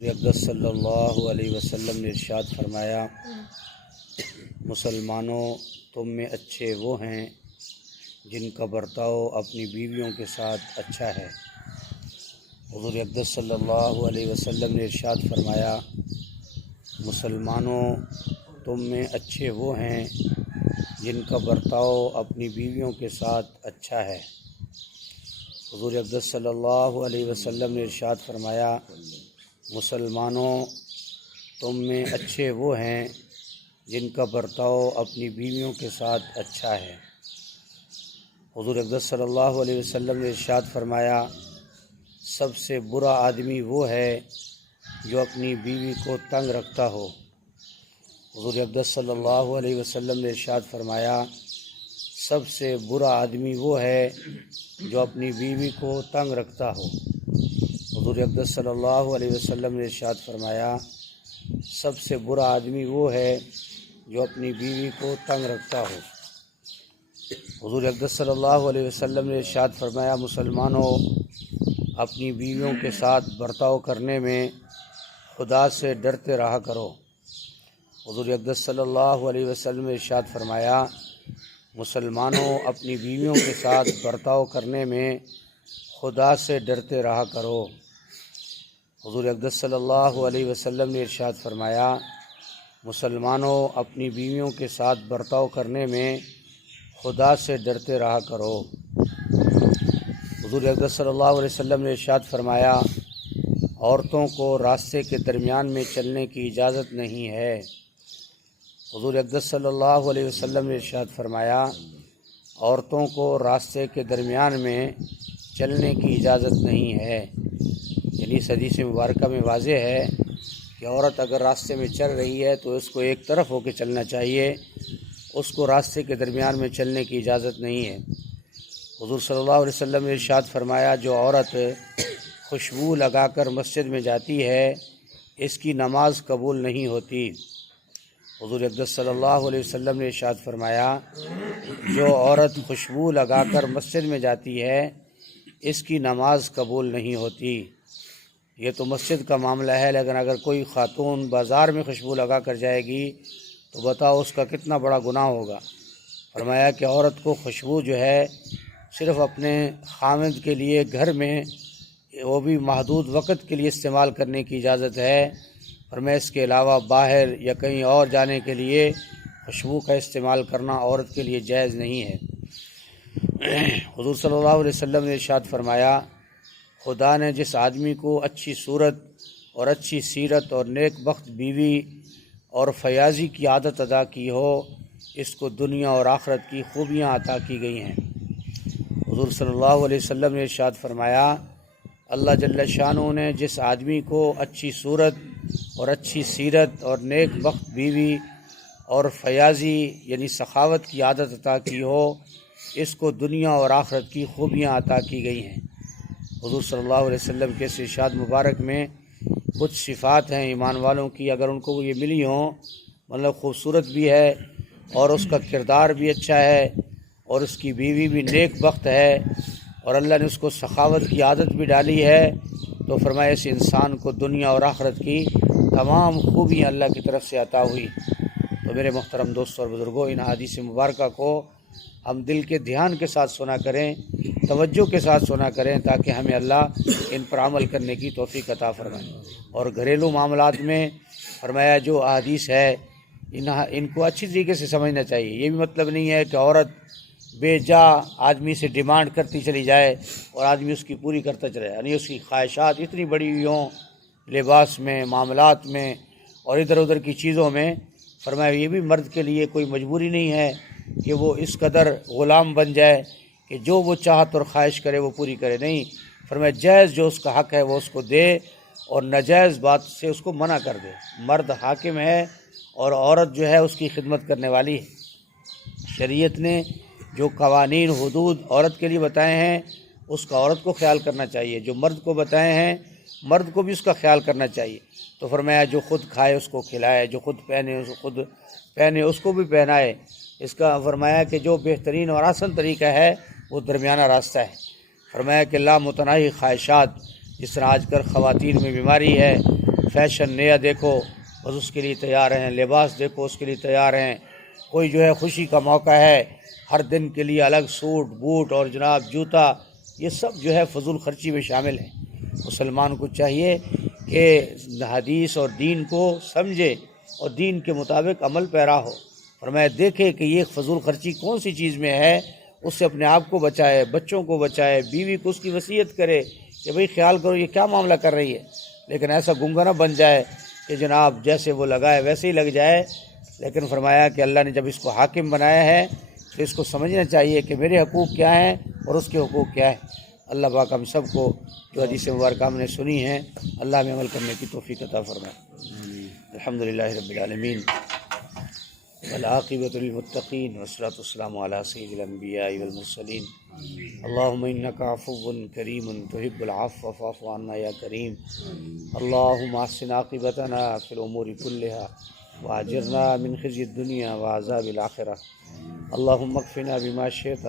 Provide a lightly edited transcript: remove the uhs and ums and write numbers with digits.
اقدس صلی اللہ علیہ وسلم نے ارشاد فرمایا، مسلمانوں تم میں اچھے وہ ہیں جن کا برتاؤ اپنی بیویوں کے ساتھ اچھا ہے۔ حضور اقدس صلی اللہ علیہ وسلم نے ارشاد فرمایا، مسلمانوں تم میں اچھے وہ ہیں جن کا برتاؤ اپنی بیویوں کے ساتھ اچھا ہے۔ حضور اقدس صلی اللہ علیہ وسلم نے ارشاد فرمایا، مسلمانوں تم میں اچھے وہ ہیں جن کا برتاؤ اپنی بیویوں کے ساتھ اچھا ہے۔ حضور اقدس صلی اللہ علیہ وسلم نے ارشاد فرمایا، سب سے برا آدمی وہ ہے جو اپنی بیوی کو تنگ رکھتا ہو۔ حضور اقدس صلی اللہ علیہ وسلم نے ارشاد فرمایا، سب سے برا آدمی وہ ہے جو اپنی بیوی کو تنگ رکھتا ہو۔ حضور اقدس صلی اللہ علیہ وسلم نے ارشاد فرمایا، سب سے برا آدمی وہ ہے جو اپنی بیوی کو تنگ رکھتا ہو۔ حضور اقدس صلی اللہ علیہ وسلم نے ارشاد فرمایا، مسلمانوں اپنی بیویوں کے ساتھ برتاؤ کرنے میں خدا سے ڈرتے رہا کرو۔ حضور اقدس صلی اللہ علیہ وسلم نے ارشاد فرمایا، مسلمانوں اپنی بیویوں کے ساتھ برتاؤ کرنے میں خدا سے ڈرتے رہا کرو۔ حضور اقدس صلی اللہ علیہ وسلم نے ارشاد فرمایا، مسلمانوں اپنی بیویوں کے ساتھ برتاؤ کرنے میں خدا سے ڈرتے رہا کرو۔ حضور اقدس صلی اللہ علیہ وسلم نے ارشاد فرمایا، عورتوں کو راستے کے درمیان میں چلنے کی اجازت نہیں ہے۔ حضور اقدس صلی اللہ علیہ وسلم نے ارشاد فرمایا، عورتوں کو راستے کے درمیان میں چلنے کی اجازت نہیں ہے۔ یعنی اس حدیث مبارکہ میں واضح ہے کہ عورت اگر راستے میں چل رہی ہے تو اس کو ایک طرف ہو کے چلنا چاہیے، اس کو راستے کے درمیان میں چلنے کی اجازت نہیں ہے۔ حضور صلی اللہ علیہ وسلم نے ارشاد فرمایا، جو عورت خوشبو لگا کر مسجد میں جاتی ہے اس کی نماز قبول نہیں ہوتی۔ حضور اقدس صلی اللہ علیہ وسلم نے ارشاد فرمایا، جو عورت خوشبو لگا کر مسجد میں جاتی ہے اس کی نماز قبول نہیں ہوتی۔ یہ تو مسجد کا معاملہ ہے، لیکن اگر کوئی خاتون بازار میں خوشبو لگا کر جائے گی تو بتاؤ اس کا کتنا بڑا گناہ ہوگا۔ فرمایا کہ عورت کو خوشبو جو ہے صرف اپنے خامند کے لیے گھر میں، وہ بھی محدود وقت کے لیے استعمال کرنے کی اجازت ہے، فرمایا اس کے علاوہ باہر یا کہیں اور جانے کے لیے خوشبو کا استعمال کرنا عورت کے لیے جائز نہیں ہے۔ حضور صلی اللہ علیہ وسلم نے ارشاد فرمایا، خدا نے جس آدمی کو اچھی صورت اور اچھی سیرت اور نیک بخت بیوی اور فیاضی کی عادت ادا کی ہو، اس کو دنیا اور آخرت کی خوبیاں عطا کی گئی ہیں۔ حضور صلی اللہ علیہ وسلم نے ارشاد فرمایا، اللہ جل شانہ نے جس آدمی کو اچھی صورت اور اچھی سیرت اور نیک بخت بیوی اور فیاضی یعنی سخاوت کی عادت عطا کی ہو، اس کو دنیا اور آخرت کی خوبیاں عطا کی گئی ہیں۔ حضور صلی اللہ علیہ وسلم کے اس ارشاد مبارک میں کچھ صفات ہیں ایمان والوں کی، اگر ان کو یہ ملی ہوں، مطلب خوبصورت بھی ہے اور اس کا کردار بھی اچھا ہے اور اس کی بیوی بھی نیک بخت ہے اور اللہ نے اس کو سخاوت کی عادت بھی ڈالی ہے، تو فرمایا اس انسان کو دنیا اور آخرت کی تمام خوبیاں اللہ کی طرف سے عطا ہوئی۔ تو میرے محترم دوستوں اور بزرگوں، ان حدیث مبارکہ کو ہم دل کے دھیان کے ساتھ سنا کریں، توجہ کے ساتھ سنا کریں، تاکہ ہمیں اللہ ان پر عمل کرنے کی توفیق عطا فرمائے۔ اور گھریلو معاملات میں فرمایا جو احادیث ہے ان کو اچھی طریقے سے سمجھنا چاہیے۔ یہ بھی مطلب نہیں ہے کہ عورت بے جا آدمی سے ڈیمانڈ کرتی چلی جائے اور آدمی اس کی پوری کرتا چلے، یعنی اس کی خواہشات اتنی بڑی ہوئی ہوں لباس میں، معاملات میں اور ادھر ادھر کی چیزوں میں۔ فرمایا یہ بھی مرد کے لیے کوئی مجبوری نہیں ہے کہ وہ اس قدر غلام بن جائے کہ جو وہ چاہت اور خواہش کرے وہ پوری کرے، نہیں۔ فرمایا جائز جو اس کا حق ہے وہ اس کو دے اور ناجائز بات سے اس کو منع کر دے۔ مرد حاکم ہے اور عورت جو ہے اس کی خدمت کرنے والی ہے۔ شریعت نے جو قوانین حدود عورت کے لیے بتائے ہیں اس کا عورت کو خیال کرنا چاہیے، جو مرد کو بتائے ہیں مرد کو بھی اس کا خیال کرنا چاہیے۔ تو فرمایا جو خود کھائے اس کو کھلائے، جو خود پہنے اس کو بھی پہنائے۔ اس کا فرمایا کہ جو بہترین اور آسان طریقہ ہے وہ درمیانہ راستہ ہے۔ فرمایا کہ لا متناہی خواہشات، جس طرح آج کل خواتین میں بیماری ہے فیشن نیا دیکھو بس اس کے لیے تیار ہیں، لباس دیکھو اس کے لیے تیار ہیں، کوئی جو ہے خوشی کا موقع ہے ہر دن کے لیے الگ سوٹ بوٹ اور جناب جوتا، یہ سب جو ہے فضول خرچی میں شامل ہیں۔ مسلمان کو چاہیے کہ حدیث اور دین کو سمجھے اور دین کے مطابق عمل پیرا ہو۔ فرمایا دیکھے کہ یہ فضول خرچی کون سی چیز میں ہے، اس سے اپنے آپ کو بچائے، بچوں کو بچائے، بیوی کو اس کی وصیت کرے کہ بھئی خیال کرو یہ کیا معاملہ کر رہی ہے، لیکن ایسا گنگا نہ بن جائے کہ جناب جیسے وہ لگائے ویسے ہی لگ جائے۔ لیکن فرمایا کہ اللہ نے جب اس کو حاکم بنایا ہے تو اس کو سمجھنا چاہیے کہ میرے حقوق کیا ہیں اور اس کے حقوق کیا ہیں۔ اللہ پاک ہم سب کو جو حدیث مبارکہ ہم نے سنی ہیں اللہ میں عمل کرنے کی توفیق عطا فرمائے۔ الحمدللہ رب العالمین والعاقبۃ للمتقین والصلاۃ والسلام علی سید الانبیاء والمرسلین۔ اللہم انک عفو کریم تحب العفو فاعف عنا یا کریم۔ اللہم احسن عاقبتنا فی الامور کلہا واجرنا من خزی الدنیا وعذاب الآخرہ۔ اللہم اکفنا بما شئت